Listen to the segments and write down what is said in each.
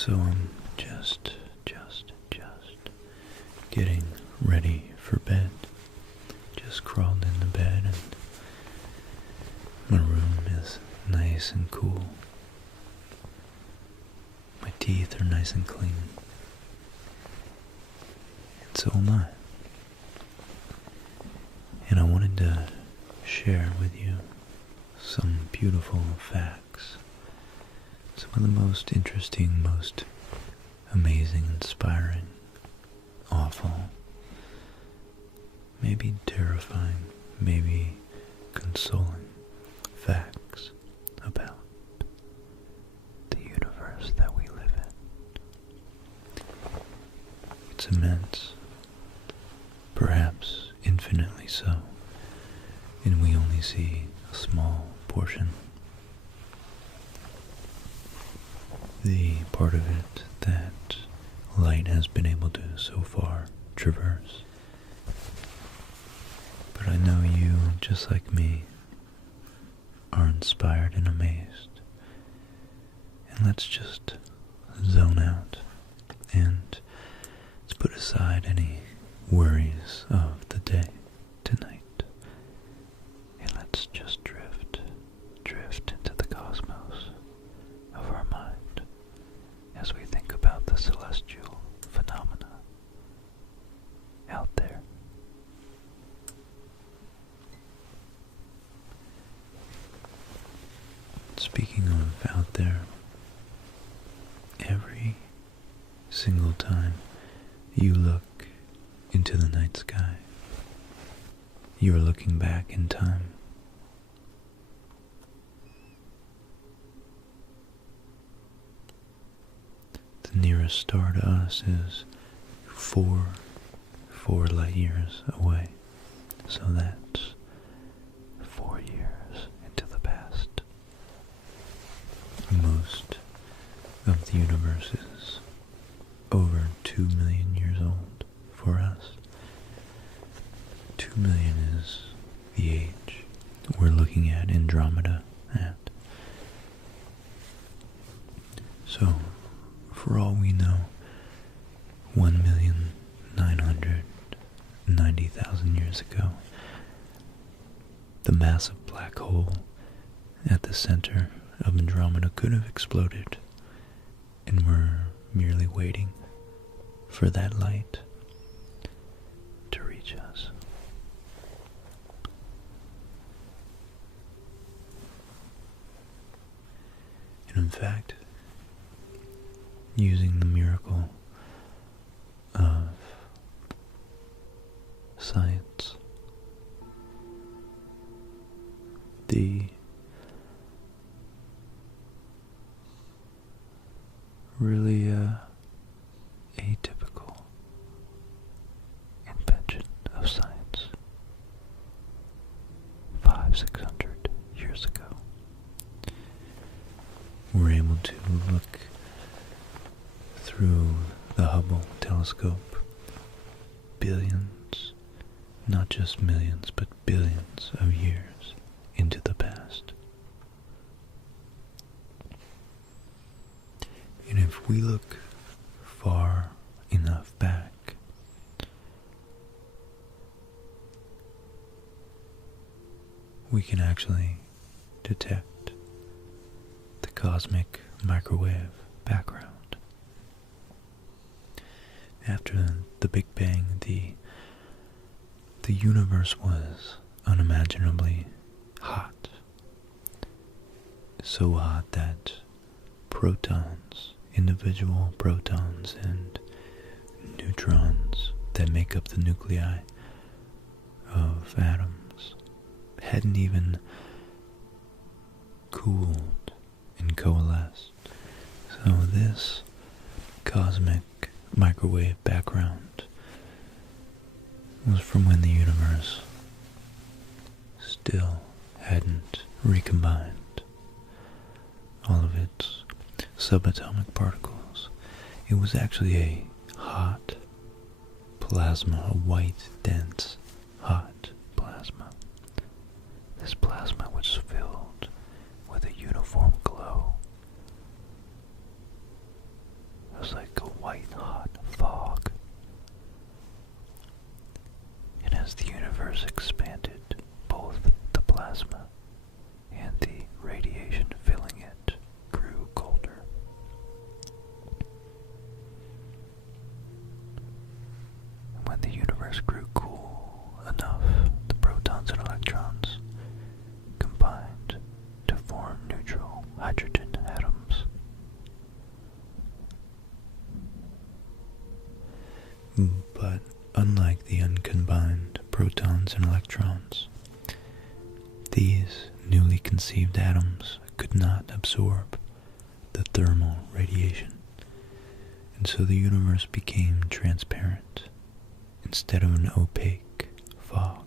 So I'm just getting ready for bed. Just crawled into bed and my room is nice and cool. My teeth are nice and clean. And so am I. And I wanted to share with you some beautiful facts. Some of the most interesting, most amazing, inspiring, awful, maybe terrifying, maybe consoling facts about the universe that we live in. It's immense, perhaps infinitely so, and we only see a small portion. The part of it that light has been able to so far traverse. But I know you, just like me, are inspired and amazed. And let's just zone out and let's put aside any worries of the day tonight. And let's just drift into the cosmos of our mind as we think about the celestial phenomena out there. Speaking of out there, every single time you look into the night sky, you are looking back in time. The nearest star to us is four light years away. So that's 4 years into the past. Most of the universe is over 2 million years old for us. 2 million is the age we're looking at Andromeda at. So, for all we know, 1,990,000 years ago, the massive black hole at the center of Andromeda could have exploded, and we're merely waiting for that light to reach us. And in fact, using the miracle of science, the really atypical invention of science 500-600 years ago, we're able to look through the Hubble telescope billions, not just millions, but billions of years into the past. And if we look far enough back, we can actually detect the cosmic microwave background. After the Big Bang, the universe was unimaginably hot. So hot that protons, individual protons and neutrons that make up the nuclei of atoms, hadn't even cooled and coalesced. So this cosmic microwave background was from when the universe still hadn't recombined all of its subatomic particles. It was actually a hot plasma, a white, dense, hot plasma. This plasma was filled with a uniform glow. was like a white hot fog. And as the universe expanded, both the plasma and the radiation filling it grew colder. And when the universe grew cool enough, the protons and electrons combined to form neutral hydrogen atoms. But unlike the uncombined protons and electrons, these newly conceived atoms could not absorb the thermal radiation, and so the universe became transparent instead of an opaque fog.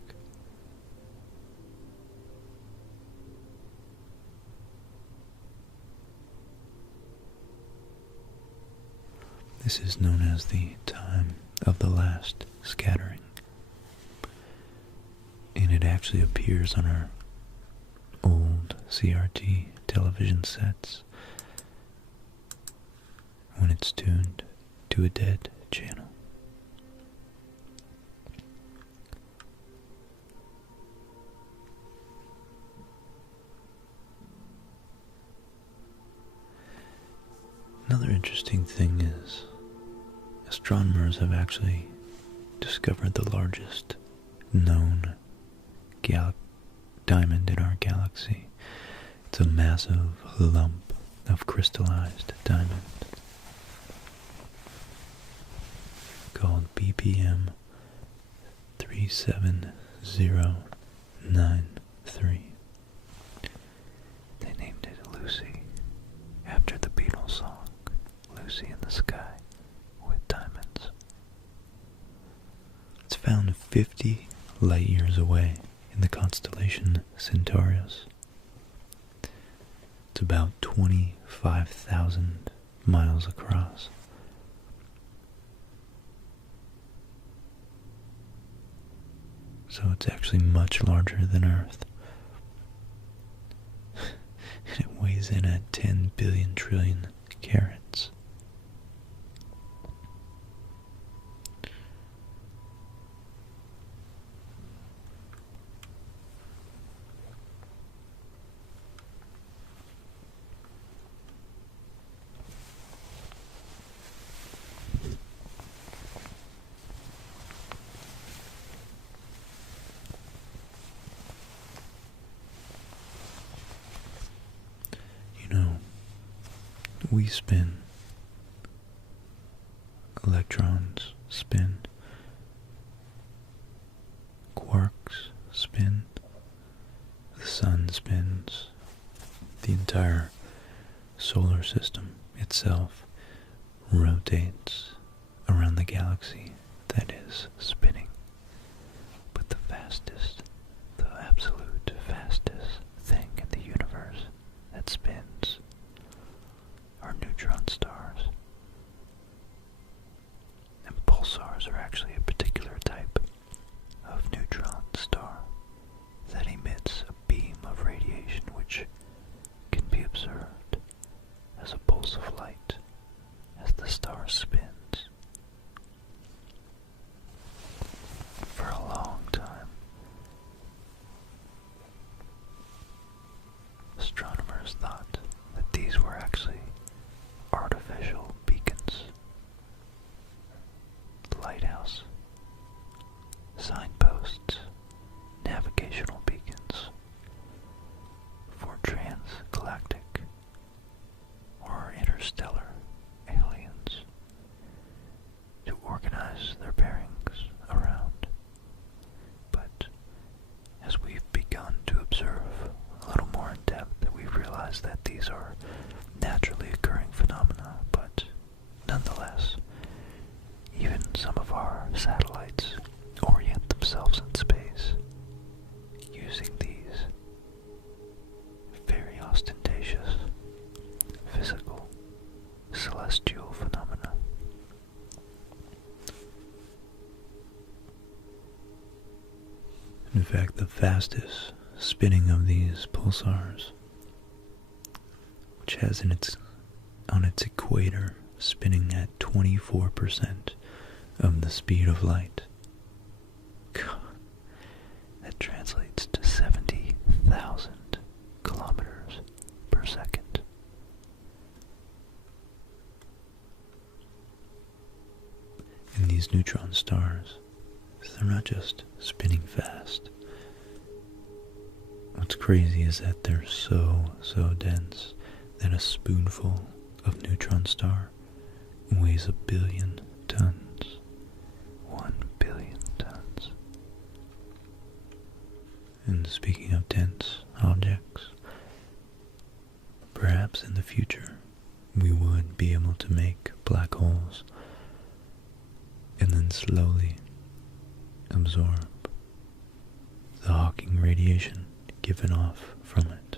This is known as the time of the last scattering, and it actually appears on our old CRT television sets when it's tuned to a dead channel. Another interesting thing is astronomers have actually discovered the largest known diamond in our galaxy. It's a massive lump of crystallized diamond called BPM 37093. They named it Lucy after the Beatles song Lucy in the Sky with Diamonds. It's found 50 light years away in the constellation Centaurus. It's about 25,000 miles across. So it's actually much larger than Earth. And it weighs in at 10 billion trillion carats. We spin, electrons spin, quarks spin, the sun spins, the entire solar system itself rotates around the galaxy that is spinning. But the fastest, the absolute fastest thing in the universe that spins are neutron stars. And pulsars are actually a particular type of neutron star that emits a beam of radiation which can be observed as a pulse of light as the star spins. For a long time, astronomers thought that these were actually artificial beacons, lighthouse, signposts, navigational beacons for transgalactic or interstellar aliens to organize their bearings around. But as we've begun to observe a little more in depth, we've realized that these are naturally occurring phenomena, but nonetheless, even some of our satellites orient themselves in space using these very ostentatious physical celestial phenomena. In fact, the fastest spinning of these pulsars, which has on its equator spinning at 24% of the speed of light. God, that translates to 70,000 kilometers per second. And these neutron stars, they're not just spinning fast. What's crazy is that they're so dense that a spoonful of neutron star weighs 1 billion tons. 1 billion tons. And speaking of dense objects, perhaps in the future we would be able to make black holes and then slowly absorb the Hawking radiation given off from it.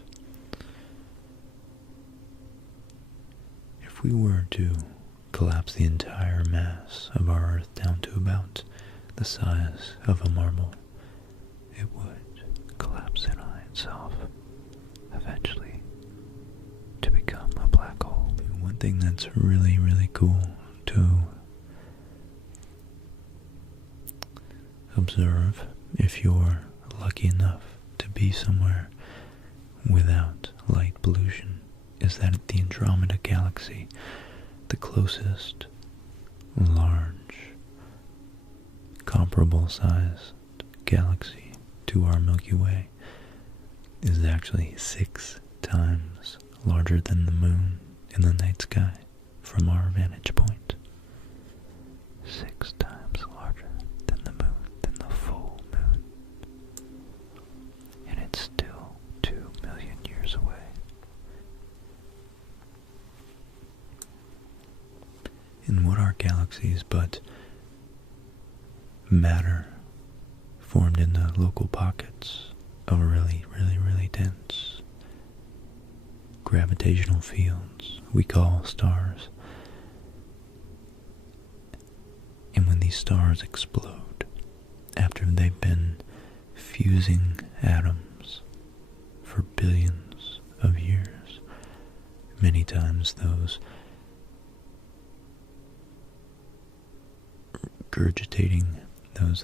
If we were to collapse the entire mass of our Earth down to about the size of a marble, it would collapse in on itself eventually to become a black hole. One thing that's really, really cool to observe if you're lucky enough to be somewhere without light pollution is that the Andromeda Galaxy, the closest large comparable sized galaxy to our Milky Way, is actually 6 times larger than the moon in the night sky from our vantage point. 6 times larger than the moon, than the full moon. And it's still 2 million years away. And what are galaxies but matter formed in the local pockets of really, really, really dense gravitational fields we call stars. And when these stars explode, after they've been fusing atoms for billions of years, many times those regurgitating, those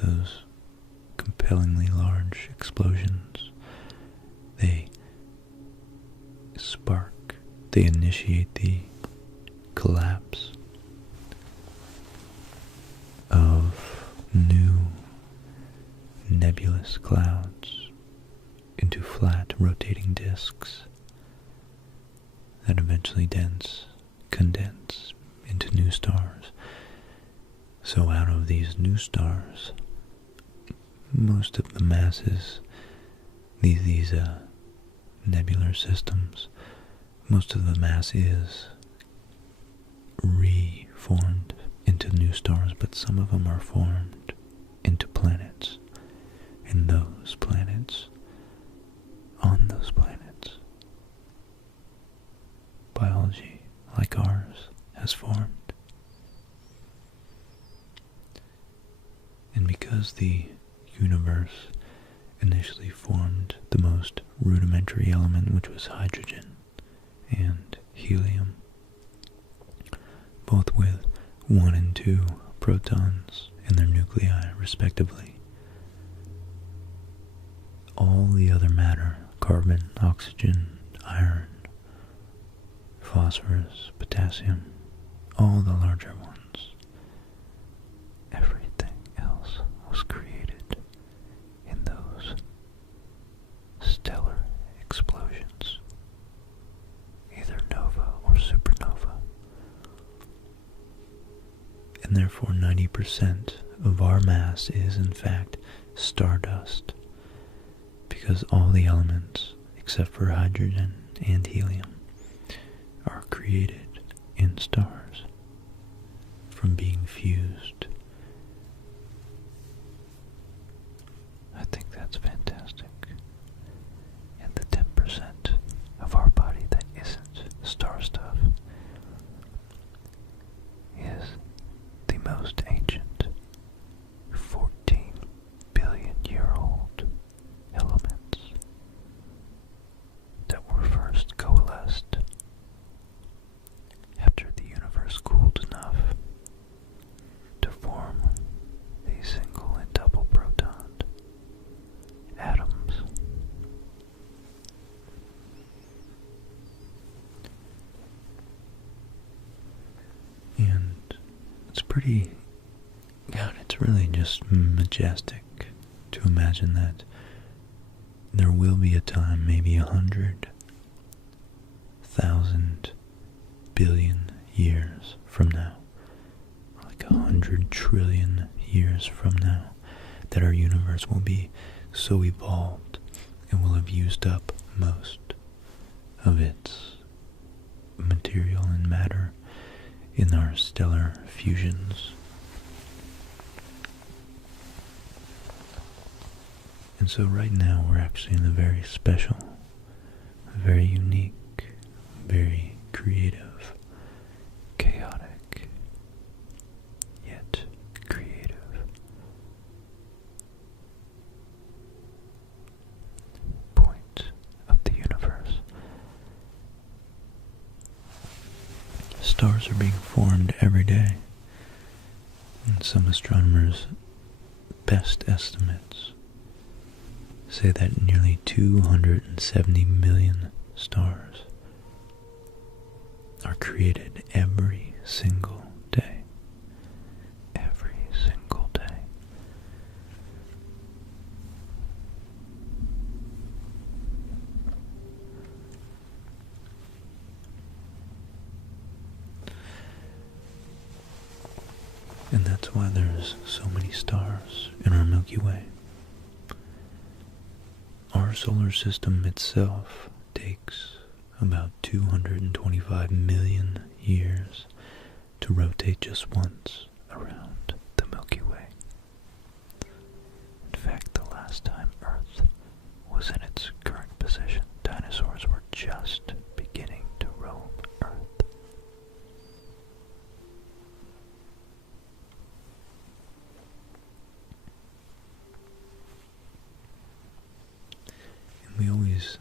compellingly large explosions, they spark, they initiate the collapse of new nebulous clouds into flat rotating disks that eventually condense into new stars. So out of these new stars, most of the masses, these nebular systems, most of the mass is reformed into new stars, but some of them are formed into planets. And those planets, on those planets, biology like ours has formed. And because the universe initially formed the most rudimentary element, which was hydrogen and helium, both with 1 and 2 protons in their nuclei respectively, all the other matter, carbon, oxygen, iron, phosphorus, potassium, all the larger ones, everything else was created in those stellar explosions, either nova or supernova. And therefore 90% of our mass is in fact stardust, because all the elements, except for hydrogen and helium, are created in stars from being fused. I think that's fantastic. And the 10% of our body that isn't star stuff is the most ancient 14 billion year old elements that were first coalesced after the universe cooled pretty, God, it's really just majestic to imagine that there will be a time, maybe 100,000 billion years from now, or like 100 trillion years from now, that our universe will be so evolved and will have used up most of its material and matter in our stellar fusions. And so right now we're actually in a very special, very unique, very creative, chaotic, yet creative point of the universe. Stars are being formed every day, and some astronomers' best estimates say that nearly 270 million stars are created every single day. Every single day. And that's why there's so many stars in our Milky Way. Our solar system itself takes about 225 million years to rotate just once around the Milky Way. In fact, the last time Earth was in its current position, dinosaurs were just beginning to roam Earth. We always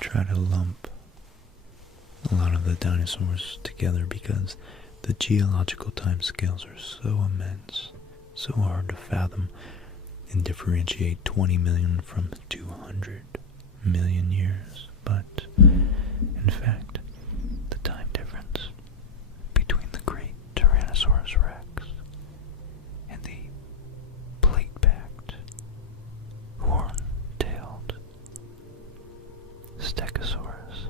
try to lump a lot of the dinosaurs together because the geological timescales are so immense, so hard to fathom and differentiate 20 million from 200 million years. But in fact, the time difference between the great Tyrannosaurus rex and the plate-backed, horn-tailed Stegosaurus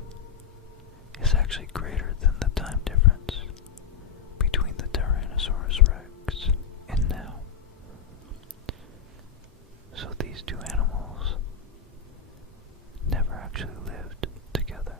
is actually greater than the time difference between the Tyrannosaurus rex and now. So these two animals never actually lived together.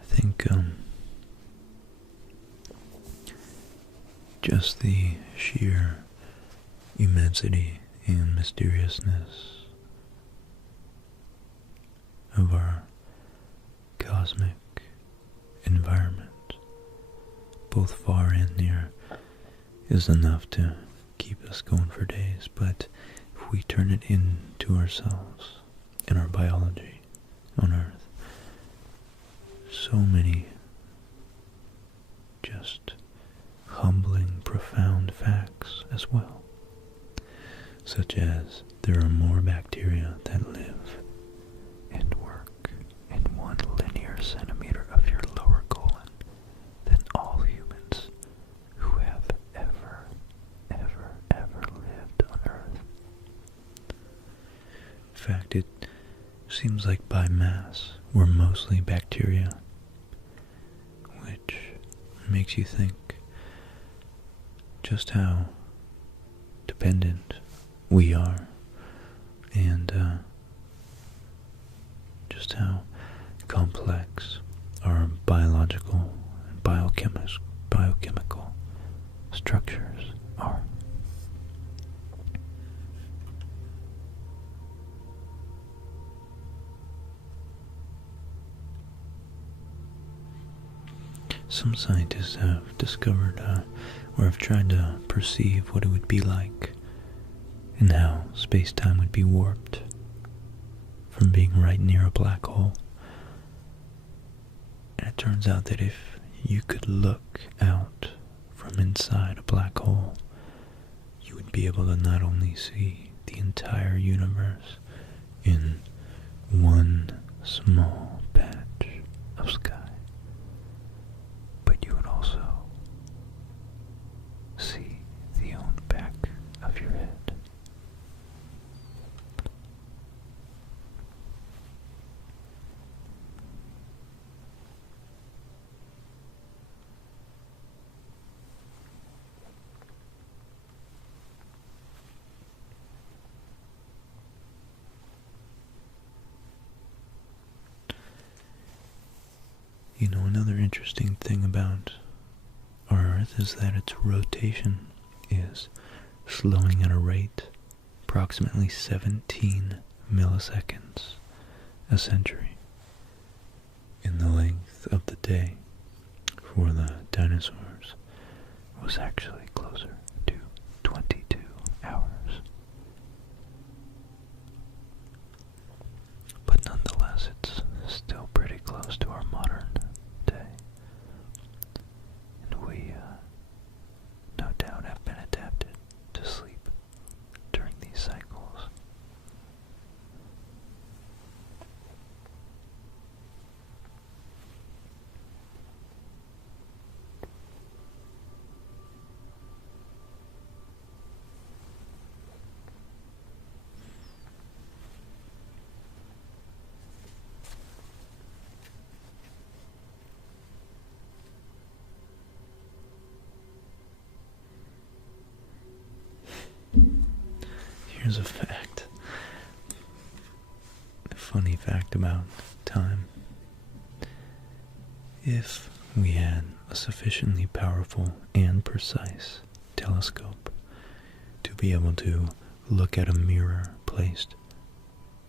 I think just the sheer immensity and mysteriousness of our cosmic environment, both far and near, is enough to keep us going for days. But if we turn it into ourselves and our biology on Earth, so many just humbling, profound facts as well, such as there are more bacteria that live and work in 1 linear centimeter of your lower colon than all humans who have ever lived on Earth. In fact, it seems like by mass we're mostly bacteria, which makes you think just how dependent we are, and just how complex our biological and biochemical structures are. Some scientists have discovered or have tried to perceive what it would be like and how space-time would be warped from being right near a black hole. And it turns out that if you could look out from inside a black hole, you would be able to not only see the entire universe in one small patch of sky, but you would also see the own back of your head. You know, another interesting thing about our Earth is that its rotation is slowing at a rate approximately 17 milliseconds a century. And the length of the day for the dinosaurs was actually closer to 22 hours. But nonetheless, it's still pretty close to our modern day. And we, no doubt, have been adapted to sleep during these cycles. Here's a fact. A funny fact about time. If we had a sufficiently powerful and precise telescope to be able to look at a mirror placed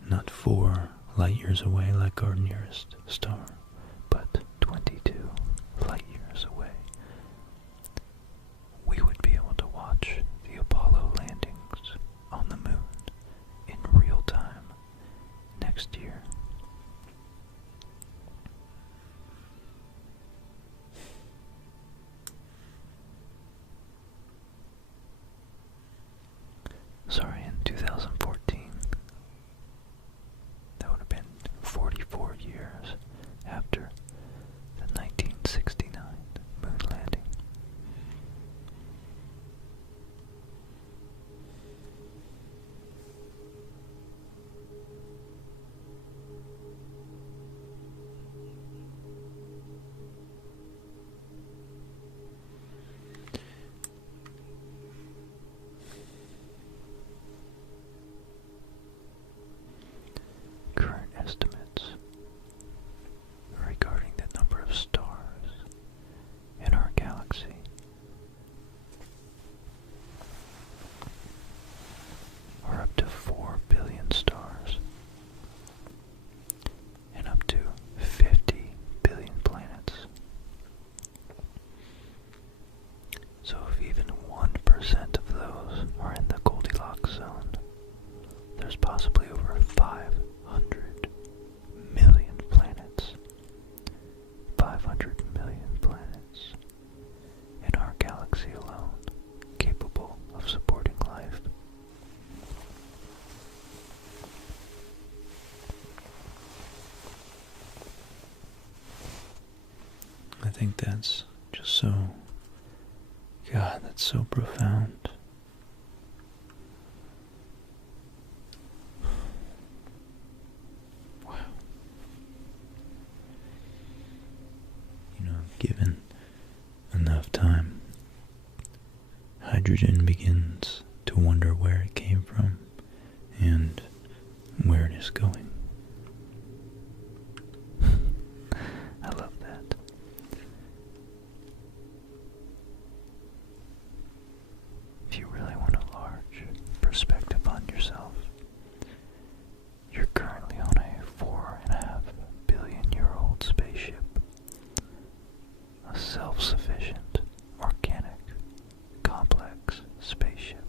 not 4 light years away like our nearest star, but 22 light years away, we would be able to watch the Apollo landings on the moon in real time next year. Sorry, in 2014. That would have been 44 years after the 1969 moon landing. Current estimates regarding the number of stars in our galaxy are up to 4 billion stars and up to 50 billion planets. So if even 1% of those are in the Goldilocks zone, there's possibly over 500 million planets. 500 million planets in our galaxy alone capable of supporting life. I think that's just so, God, that's so profound. Wow. You know, given enough time, hydrogen begins to wonder where it came from and where it is going. I love that. If you really want a large perspective on yourself, you're currently on a 4.5 billion year old spaceship. A self-sufficient, organic, complex spaceship.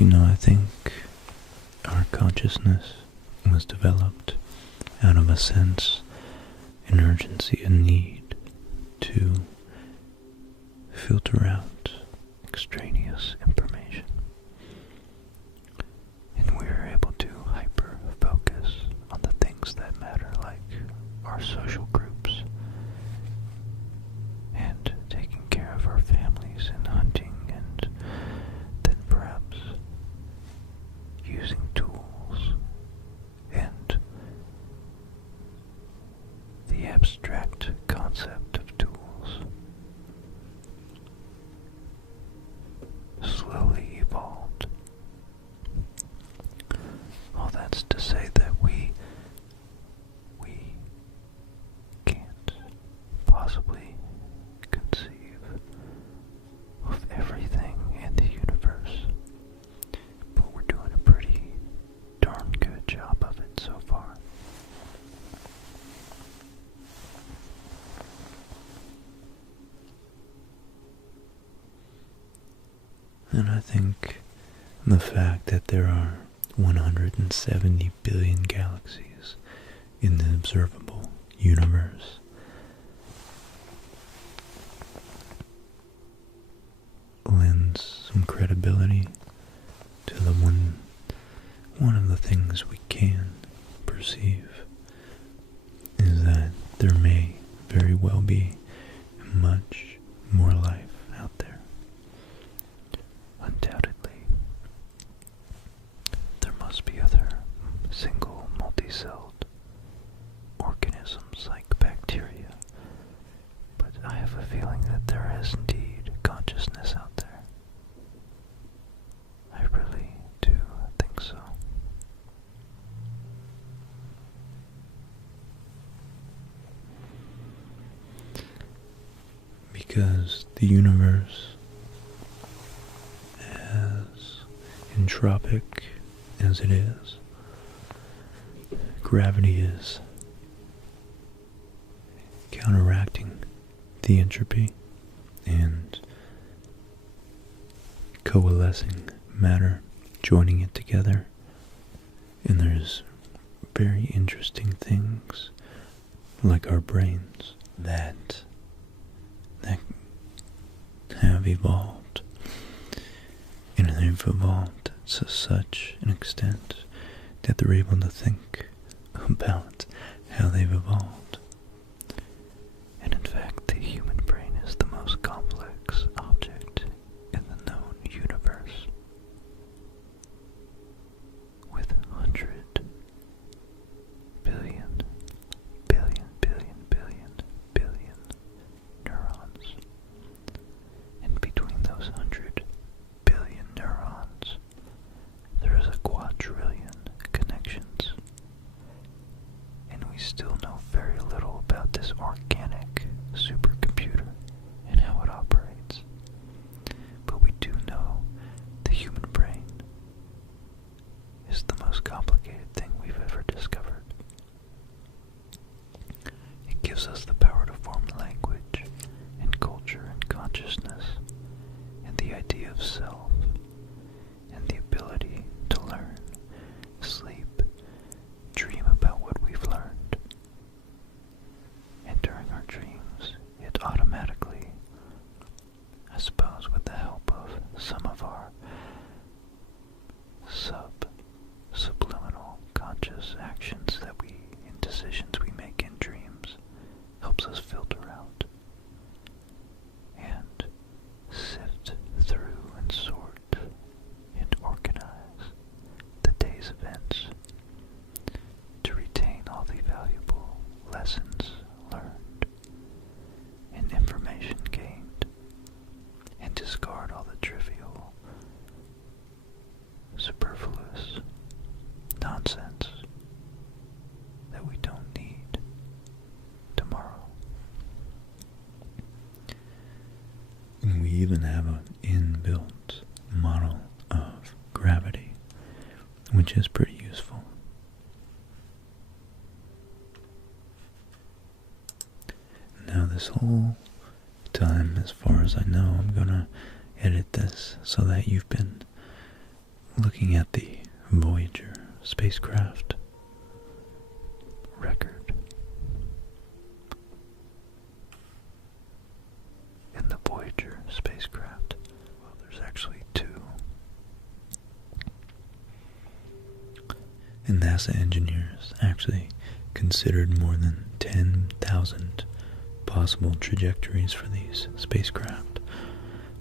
I think our consciousness was developed out of a sense, an urgency, a need to filter out extraneous information. And we are able to hyper-focus on the things that matter, like our social groups, and taking care of our families, and hunting, and then perhaps using tools, and the abstract concept of tools slowly evolved. All that's to say that we can't possibly conceive of everything in the universe, but we're doing a pretty darn good job of it so far. And I think the fact that there are 170 billion galaxies in the observable universe lends some credibility to the one of the things we can perceive is that there may very well be much more life out there. Undoubtedly, there must be other single multi-celled organisms like bacteria, but I have a feeling that there is indeed consciousness out there. I really do think so. Because the universe, as entropic as it is, gravity is counteracting the entropy and coalescing matter, joining it together. And there's very interesting things like our brains that have evolved, and they've evolved to such an extent that they're able to think about how they've evolved. And in fact, the human brain is the most complex object in the known universe, with 100 billion neurons. And between those 100 billion neurons, there is a quadrillion connections. And we still know very little about this organic supercomputer and how it operates. But we do know the human brain is the most complicated thing we've ever discovered. It gives us the power to form language and culture and consciousness and the idea of self and the ability to learn, sleep, dream about what we've learned. And during our dreams, it automatically, I suppose with the help of some of our subliminal conscious actions and decisions we make in dreams, helps us filter out and sift through and sort and organize the day's events to retain all the valuable lessons learned and information gained, and discard all the trivial, superfluous nonsense that we don't need tomorrow. And we even have an inbuilt model of gravity, which is pretty useful. Now this whole time, as far as I know, I'm gonna edit this so that you've been looking at the Voyager spacecraft record. In the Voyager spacecraft, well, there's actually two. And NASA engineers actually considered more than 10,000 possible trajectories for these spacecraft,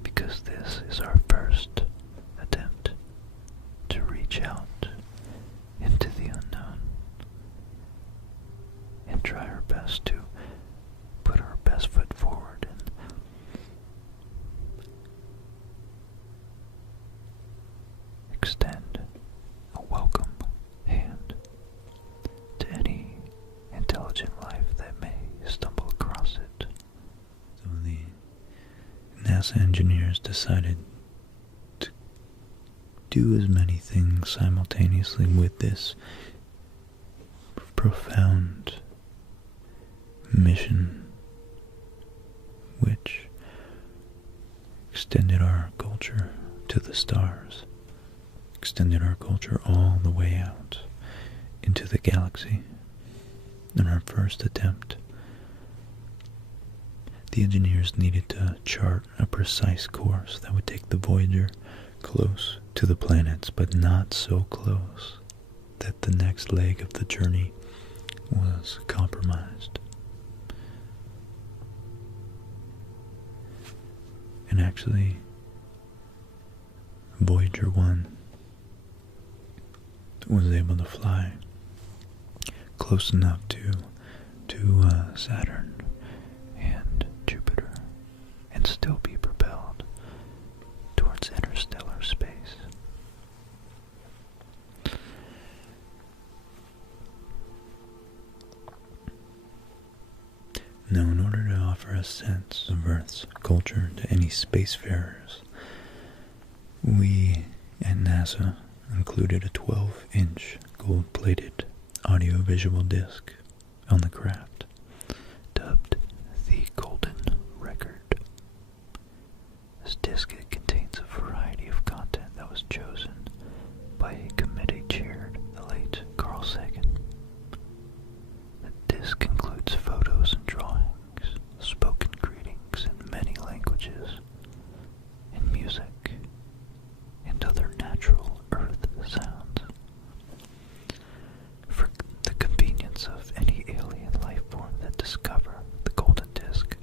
because this is our first attempt to reach out into the unknown and try our best to put our best foot forward and extend a welcome hand to any intelligent life that may stumble across it. So the NASA engineers decided to do as many things simultaneously with this profound mission, which extended our culture to the stars, extended our culture all the way out into the galaxy. In our first attempt, the engineers needed to chart a precise course that would take the Voyager close to the planets, but not so close that the next leg of the journey was compromised. And actually, Voyager 1 was able to fly close enough to Saturn and Jupiter and still be propelled towards interstellar space. Now, in order to offer a sense of Earth's culture to any spacefarers, we at NASA included a 12-inch gold-plated audiovisual disc on the craft, dubbed the Golden Record. This disc contains a variety of content that was chosen by a committee chaired the late Carl Sagan. The disc includes photos and drawings, spoken greetings in many languages, and music, and other natural Earth sounds. For the convenience of any alien life form that discover the golden disc,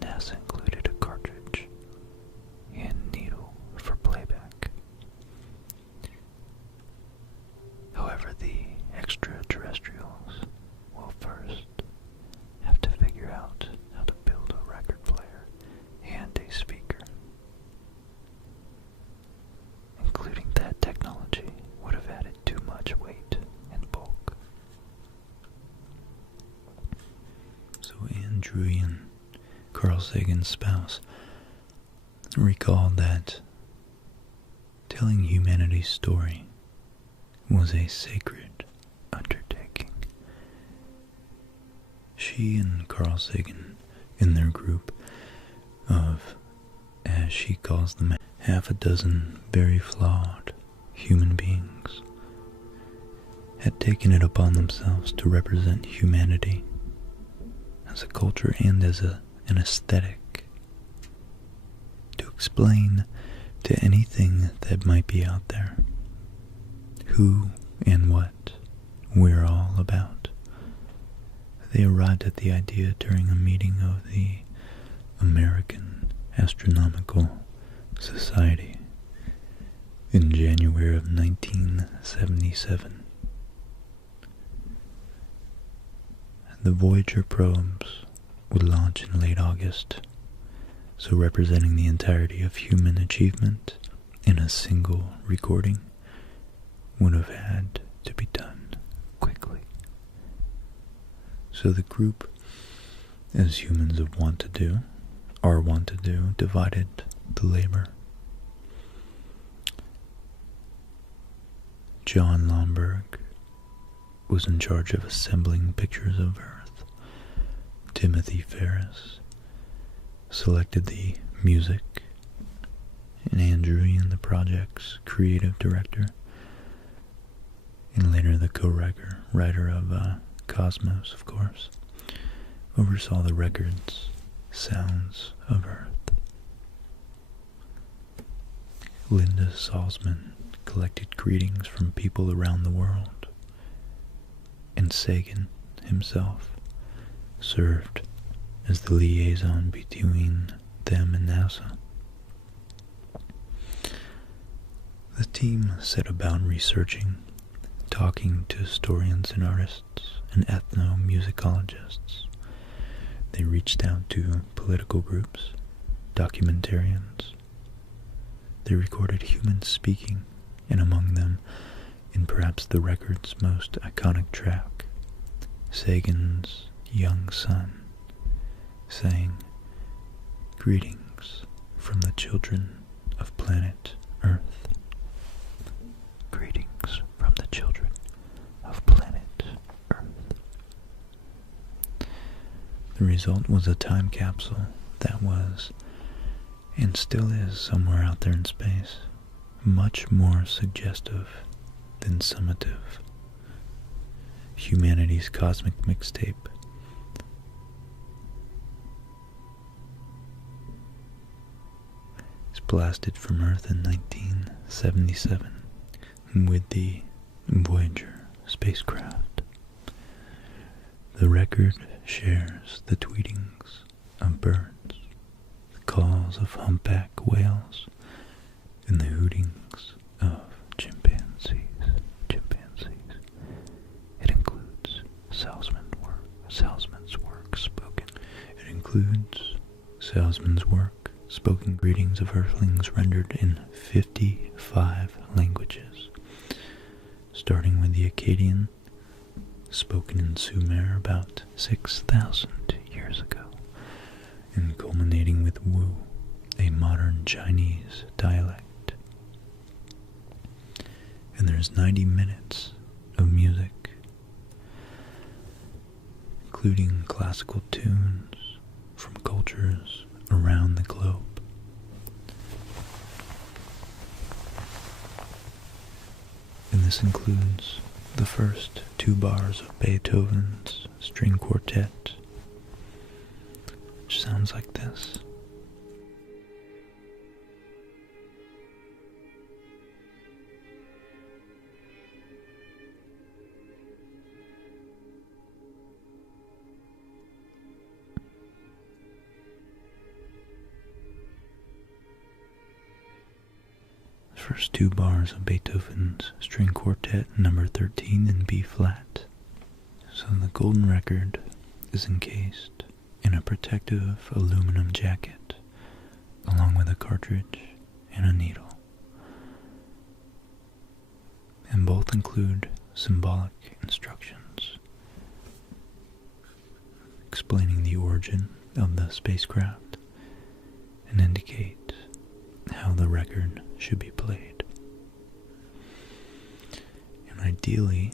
NASA included a cartridge and needle for playback. However, the extraterrestrials will first have to figure out how to build a record player and a speaker. Including that technology would have added too much weight and bulk. So Anne Druyan, Carl Sagan's spouse, recalled that telling humanity's story was a sacred undertaking. She and Carl Sagan, in their group of, as she calls them, half a dozen very flawed human beings, had taken it upon themselves to represent humanity as a culture and as an aesthetic, to explain to anything that might be out there who and what we're all about. They arrived at the idea during a meeting of the American Astronomical Society in January of 1977. The Voyager probes would launch in late August, so representing the entirety of human achievement in a single recording would have had to be done quickly. So the group, as humans are wont to do, divided the labor. John Lomberg was in charge of assembling pictures of Earth. Timothy Ferris selected the music and Andrewian, the project's creative director, and later the co-writer of Cosmos, of course, oversaw the record's Sounds of Earth. Linda Salzman collected greetings from people around the world, and Sagan himself served as the liaison between them and NASA. The team set about researching, talking to historians and artists and ethnomusicologists. They reached out to political groups, documentarians. They recorded humans speaking, and among them, in perhaps the record's most iconic track, Sagan's young son saying, "Greetings from the children of planet Earth. Greetings from the children of planet Earth." The result was a time capsule that was, and still is somewhere out there in space, much more suggestive than summative. Humanity's cosmic mixtape is blasted from Earth in 1977 with the Voyager spacecraft. The record shares the tweetings of birds, the calls of humpback whales, and the hootings of chimpanzees. It includes Salzman's work spoken. It includes Salzman's work spoken greetings of Earthlings rendered in 55 languages, starting with the Akkadian, spoken in Sumer about 6,000 years ago, and culminating with Wu, a modern Chinese dialect. And there's 90 minutes of music, including classical tunes from cultures around the globe. And this includes the first 2 bars of Beethoven's String Quartet, which sounds like this. The first 2 bars of Beethoven's String Quartet number 13 in B flat. So the golden record is encased in a protective aluminum jacket, along with a cartridge and a needle. And both include symbolic instructions explaining the origin of the spacecraft and indicate how the record should be played. And ideally,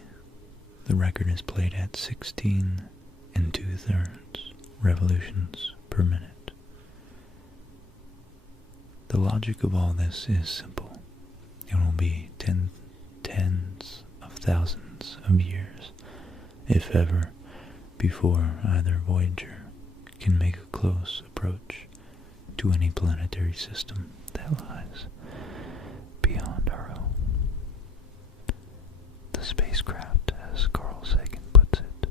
the record is played at 16 2/3 revolutions per minute. The logic of all this is simple. It will be tens of thousands of years, if ever, before either Voyager can make a close approach to any planetary system that lies beyond our own. The spacecraft, as Carl Sagan puts it,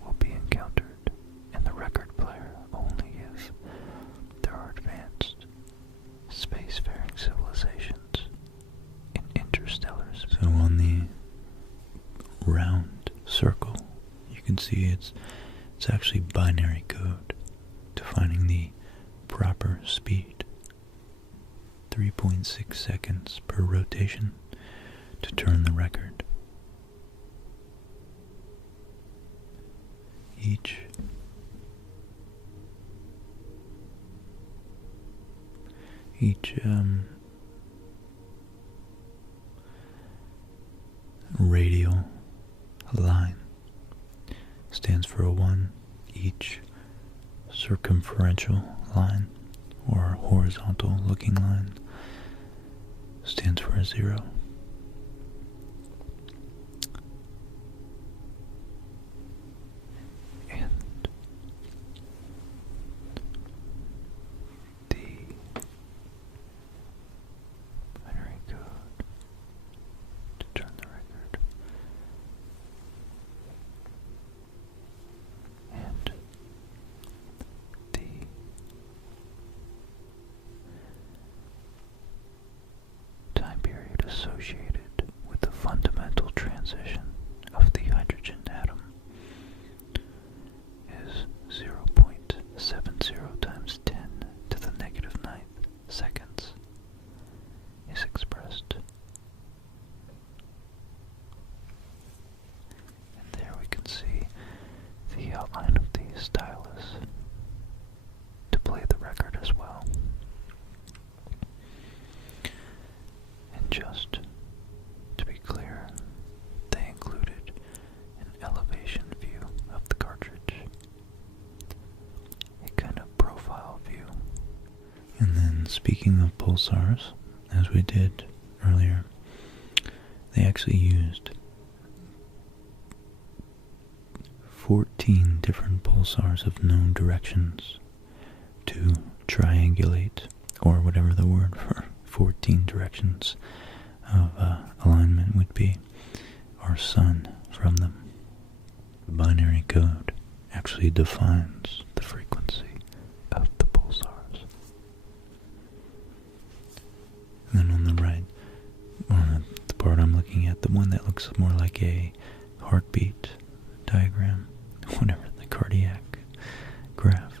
will be encountered in the record player only if there are advanced spacefaring civilizations in interstellar space. So on the round circle, you can see it's actually binary code defining the proper speed. 3.6 seconds per rotation to turn the record. Each radial line stands for a 1. Each circumferential line, or horizontal looking line, stands for a 0. And the binary code to turn the record, and the time period associated with the fundamental transition of the hydrogen atom is 0.70 times 10 to the negative 9th seconds is expressed. And there we can see the outline of the stylus to play the record as well. And just to be clear, they included an elevation view of the cartridge, a kind of profile view. And then, speaking of pulsars, as we did earlier, they actually used 14 different pulsars of known directions to triangulate, or whatever the word for 14 directions of alignment would be, our sun from them. The binary code actually defines the frequency of the pulsars. And then on the right, or the part I'm looking at, the one that looks more like a heartbeat diagram, whatever, the cardiac graph,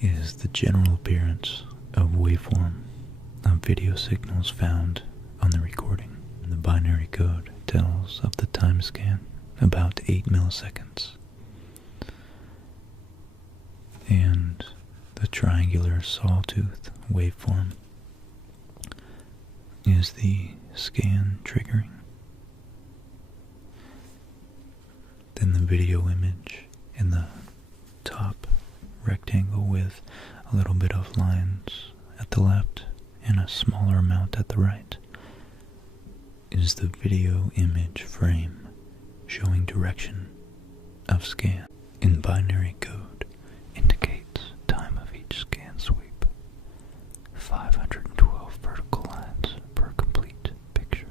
is the general appearance of waveform of video signals found on the recording. And the binary code tells of the time scan about 8 milliseconds. And the triangular sawtooth waveform is the scan triggering. Then the video image in the top rectangle with a little bit of lines at the left and a smaller amount at the right is the video image frame showing direction of scan. In binary code indicates time of each scan sweep, 512 vertical lines per complete picture.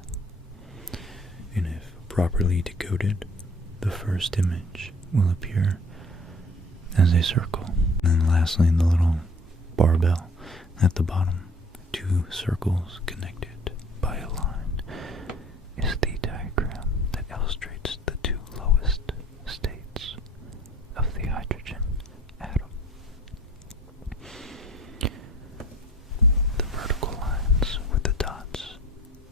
And if properly decoded, the first image will appear as a circle. And then lastly, the little barbell at the bottom, 2 circles connected by a line, is the diagram that illustrates the 2 lowest states of the hydrogen atom. The vertical lines with the dots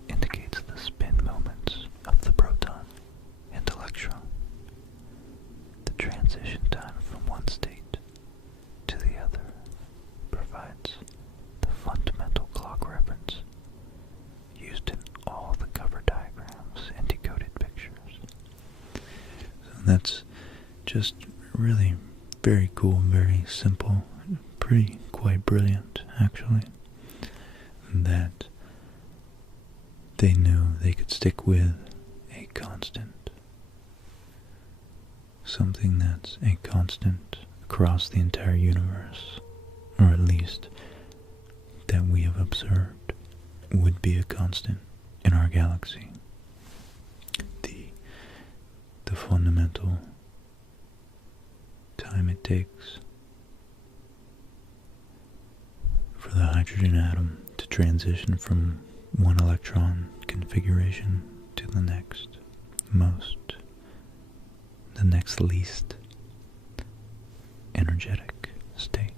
indicates the spin moments of the proton and electron. The transition time from one state to the other provides the fundamental clock reference used in all the cover diagrams and decoded pictures. So that's just really very cool, very simple, pretty quite brilliant actually, that they knew they could stick with a constant, something that's a constant across the entire universe, or at least that we have observed would be a constant in our galaxy. The fundamental time it takes for the hydrogen atom to transition from one electron configuration to the next least energetic state.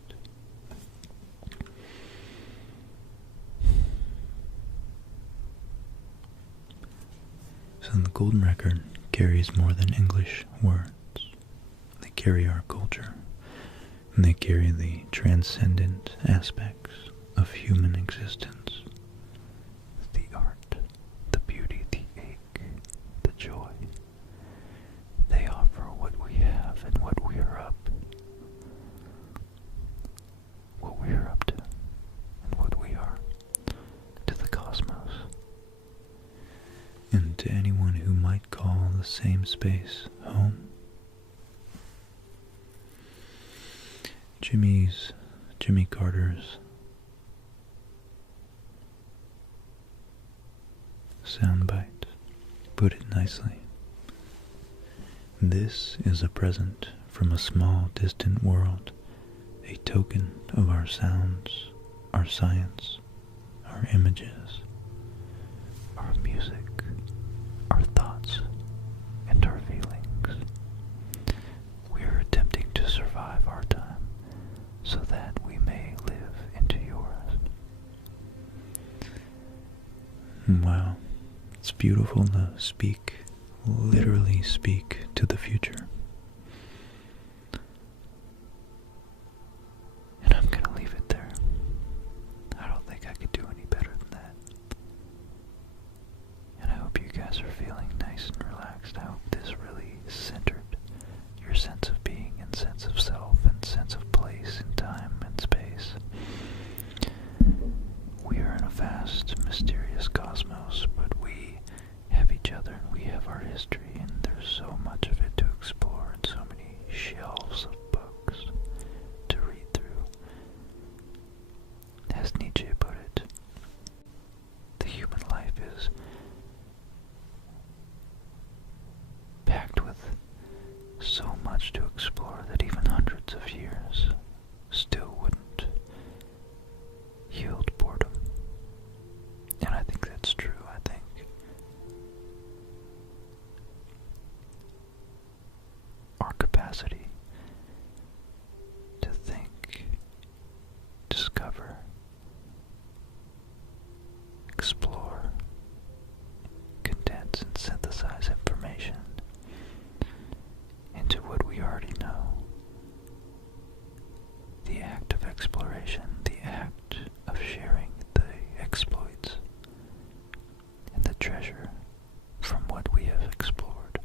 So the golden record carries more than English words. They carry our culture, and they carry the transcendent aspects of human existence. The art, the beauty, the ache, the joy. They offer what we have and what we are up to, and what we are to the cosmos. to anyone who might call the same space home. Jimmy Carter's soundbite put it nicely. This is a present from a small distant world, a token of our sounds, our science, our images, our music, our thoughts, and our feelings. We are attempting to survive our time so that we may live into yours. Wow, it's beautiful to speak, literally speak to the future. And I'm gonna leave it there. I don't think I could do any better than that. And I hope you guys are feeling nice and relaxed. I hope this really centered your sense of being and sense of self and sense of place and time and space. We are in a vast, mysterious cosmos, but we have each other and we have our history, and there's so much of it to explore and so many shelves of books to read through. As Nietzsche put it, the human life is packed with so much to explore that even hundreds of years still wouldn't yield boredom. And I think that's true. I think our capacity to think, discover, explore, condense and synthesize information into what we already know. The act of exploration, the act of sharing the exploits and the treasure from what we have explored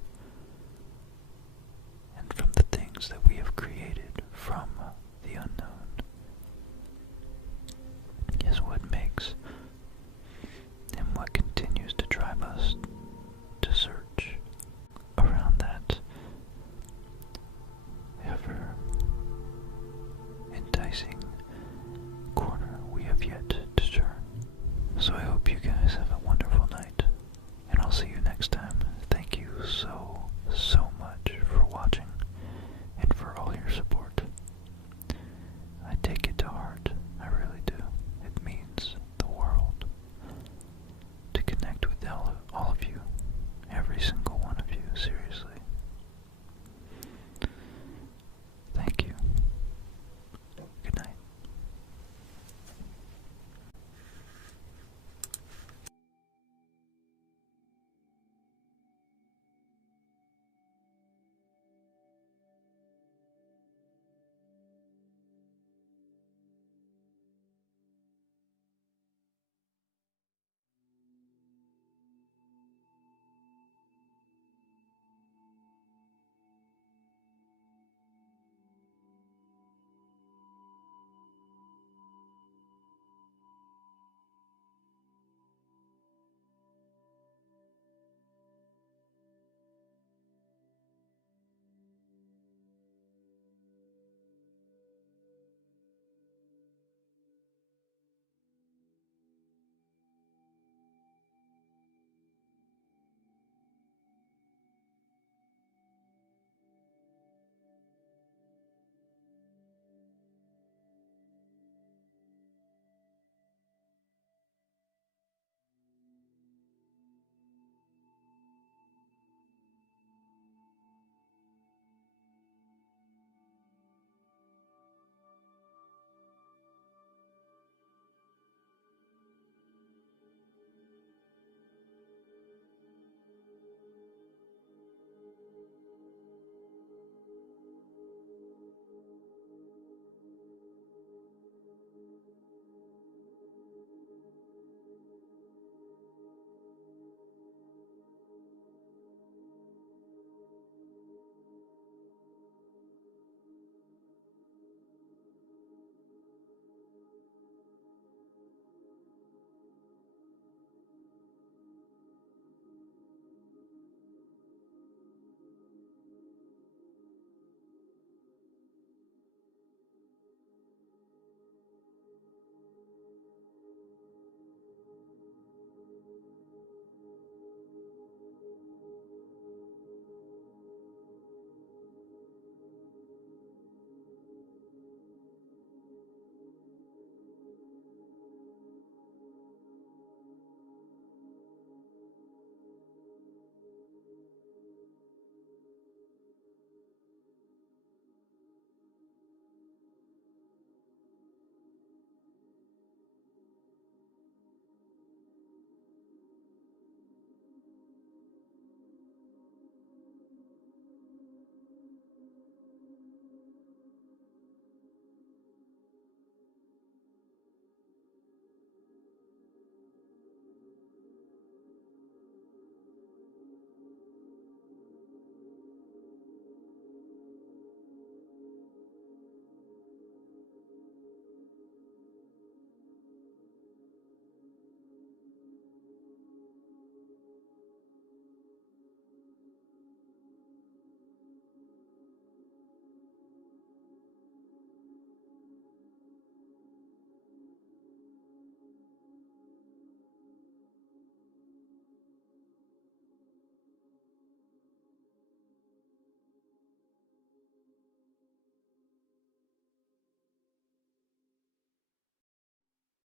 and from the things that we have created from the unknown is what makes and what continues to drive us to search around that ever enticing corner we have yet to turn. So I hope you guys have a wonderful night, and I'll see you next time. Thank you so much for watching and for all your support. I take it to heart, I really do. It means the world to connect with all of you, every single one of you, seriously. Thank you. Good night.